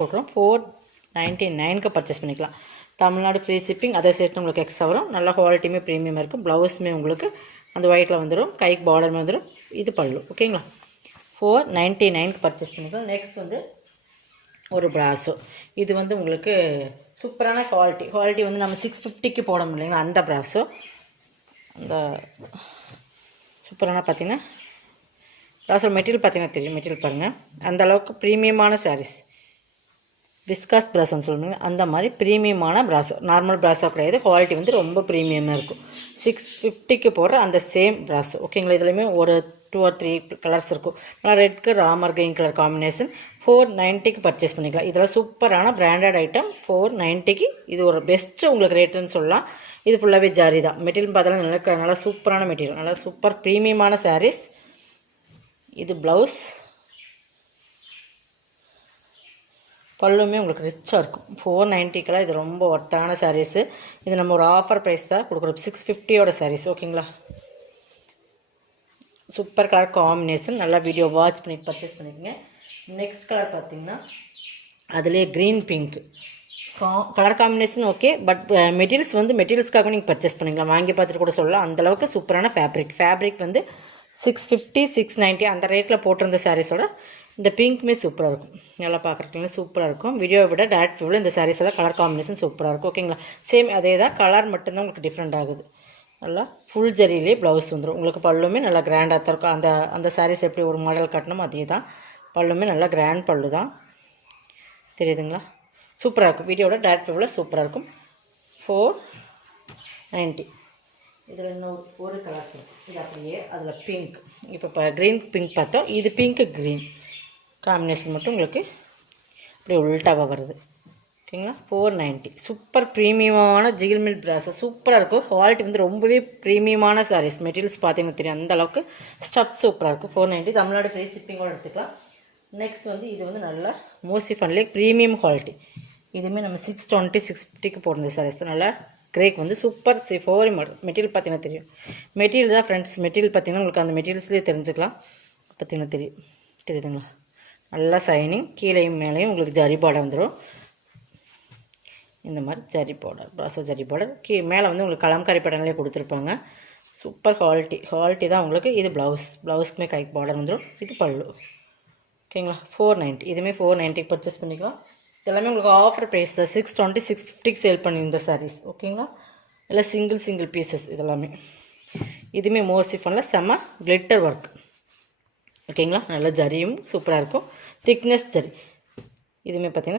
போடுறோம். 499க்கு பர்ச்சேஸ் பண்ணிக்கலாம். Tamil Nadu free shipping. அதை சேர்த்து உங்களுக்கு எக்ஸ்ட்ரா வரும். நல்ல குவாலிட்டியுமே ப்ரீமியமாக இருக்கும். ப்ளவுஸுமே உங்களுக்கு அந்த ஒயிட்டில் வந்துடும். கைக்கு பார்டருமே வந்துடும். இது பல்லு. ஓகேங்களா? 499க்கு பர்ச்சேஸ் பண்ணிக்கலாம். நெக்ஸ்ட் வந்து ஒரு ப்ராஸோ. இது வந்து உங்களுக்கு சூப்பரான குவாலிட்டி வந்து நம்ம 650க்கு போட முடியலைங்களா, அந்த ப்ராஸோ. அந்த சூப்பரான பார்த்தீங்கன்னா ப்ராஸோ மெட்டீரியல் பார்த்தீங்கன்னா தெரியும். மெட்டீரியல் பாருங்கள், அந்த அளவுக்கு ப்ரீமியமான சாரீஸ். விஸ்காஸ் ப்ராஸோன்னு சொல்லுவாங்க, அந்த மாதிரி ப்ரீமியமான ப்ராஸோ. நார்மல் ப்ராஸோ கிடையாது. குவாலிட்டி வந்து ரொம்ப ப்ரீமியமாக இருக்கும். 650க்கு போடுற அந்த சேம் ப்ராஸோ. ஓகேங்களா? இதுலேயுமே ஒரு 2 or 3 கலர்ஸ் இருக்கும். ஆனால் ரெட்க்கு ராமர் கிரீன் கலர் காம்பினேஷன். 490க்கு பர்ச்சேஸ் பண்ணிக்கலாம். இதெல்லாம் சூப்பரான பிராண்டட் ஐட்டம். 490க்கு இது ஒரு பெஸ்ட்டு உங்களுக்கு ரேட்டுன்னு சொல்லலாம். இது ஃபுல்லாகவே ஜாரி தான். மெட்டீரியல் பார்த்தாலும் நல்லா சூப்பரான மெட்டீரியல், நல்லா சூப்பர் ப்ரீமியமான சாரீஸ். இது ப்ளவுஸ். பல்லுமே உங்களுக்கு ரிச்சாக இருக்கும். 490க்கெல்லாம் இது ரொம்ப ஒர்த்தான சாரீஸு. இது நம்ம ஒரு ஆஃபர் ப்ரைஸ் தான் கொடுக்குறோம். 650யோட சாரீஸ். ஓகேங்களா? Super colour combination. நல்லா வீடியோ வாட்ச் பண்ணி பர்ச்சேஸ் பண்ணிக்கோங்க. நெக்ஸ்ட் கலர் பார்த்தீங்கன்னா அதுலேயே green pink colour combination. Okay, but மெட்டீரியல்ஸ்க்காக நீங்கள் பர்ச்சேஸ் பண்ணிக்கலாம். வாங்கி பார்த்துட்டு கூட சொல்லலாம். அந்தளவுக்கு சூப்பரான ஃபேப்ரிக் வந்து 650 690 அந்த ரேட்டில் போட்டிருந்த சாரீஸோட இந்த பிங்க்குமே சூப்பராக இருக்கும். நல்லா பார்க்குறதுக்கு சூப்பராக இருக்கும். வீடியோவை விட டேரக்ட் வியூவில் இந்த சாரீஸ் எல்லாம் கலர் காம்பினேஷன் சூப்பராக இருக்கும். ஓகேங்களா? சேம் அதே தான், கலர் மட்டும்தான் உங்களுக்கு டிஃப்ரெண்ட் ஆகுது. நல்லா ஃபுல் ஜரியிலே ப்ளவுஸ் வந்துடும். உங்களுக்கு பல்லுமே நல்லா கிராண்டாக தான் இருக்கும். அந்த சாரீஸ் எப்படி ஒரு மாடல் கட்டணுமோ அதே தான். பல்லுமே நல்லா கிராண்ட் பல்லு தான். தெரியுதுங்களா? சூப்பராக இருக்கும். வீடியோட டேரக்ட் வியூவில் சூப்பராக இருக்கும். 490. இதில் இன்னும் ஒரு கலர் இருக்கும். இது அப்படியே அதில் பிங்க். இப்போ க்ரீன் பிங்க் பார்த்தோம். இது பிங்க்கு க்ரீன் காம்பினேஷன் மட்டும் உங்களுக்கு அப்படியே உள்டாவாக வருது. ஓகேங்களா? 490. Super ப்ரீமியமான ஜிகில் mill ப்ராஸோ. சூப்பராக இருக்கும். குவாலிட்டி வந்து ரொம்பவே ப்ரீமியமான சாரீஸ். மெட்டீரியல்ஸ் பார்த்தீங்கன்னா தெரியும், அந்த அளவுக்கு ஸ்டஃப் சூப்பராக இருக்கும். 490. தமிழ்நாடு ஃப்ரீ ஷிப்பிங்கோடு எடுத்துக்கலாம். நெக்ஸ்ட் வந்து இது வந்து நல்லா மோஸ்ட்லி ஃபன்லே ப்ரீமியம் குவாலிட்டி. இதுவுமே நம்ம 620 650க்கு போடுறது சாரீஸ் தான். நல்லா கிரேக் வந்து சூப்பர் ஃபோரி மாடல். மெட்டீரியல் பார்த்தீங்கன்னா தெரியும். மெட்டீரியல் தான் ஃப்ரெண்ட்ஸ். மெட்டீரியல் பார்த்தீங்கன்னா உங்களுக்கு அந்த மெட்டீரியல்ஸ்லேயே தெரிஞ்சுக்கலாம். பார்த்தீங்கன்னா தெரியுதுங்களா? நல்லா சைனிங். கீழேயும் மேலேயும் உங்களுக்கு ஜரி பார்டர் வந்துடும். இந்த மாதிரி ஜரி பார்டர், ப்ராஸோ ஜரி பார்டர். மேலே வந்து உங்களுக்கு கலம்காரி பேட்டர்ன்லேயே கொடுத்துருப்பாங்க. சூப்பர் குவாலிட்டி தான் உங்களுக்கு. இது ப்ளவுஸ்க்குமே கைக்கு பார்டர் வந்துடும். இது பல்லு. ஓகேங்களா? 490. இதுவுமே 490க்கு பர்ச்சேஸ் பண்ணிக்கலாம். இதெல்லாமே உங்களுக்கு ஆஃபர் ப்ரைஸ் தான். 620 650க்கு சேல் பண்ணியிருந்த சாரீஸ். ஓகேங்களா? எல்லாம் சிங்கிள் பீசஸ் இதெல்லாமே. இதுவுமே மோஸ்ட்லி ஃபனில் செம்ம கிளிட்டர் ஒர்க். ஓகேங்களா? நல்லா ஜரியும் சூப்பராக இருக்கும். திக்னஸ் ஜரி. இதுவுமே பார்த்தீங்கன்னா